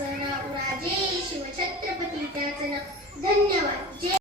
नाव उराजे शिवछत्रपती त्याचं नाव. धन्यवाद. जय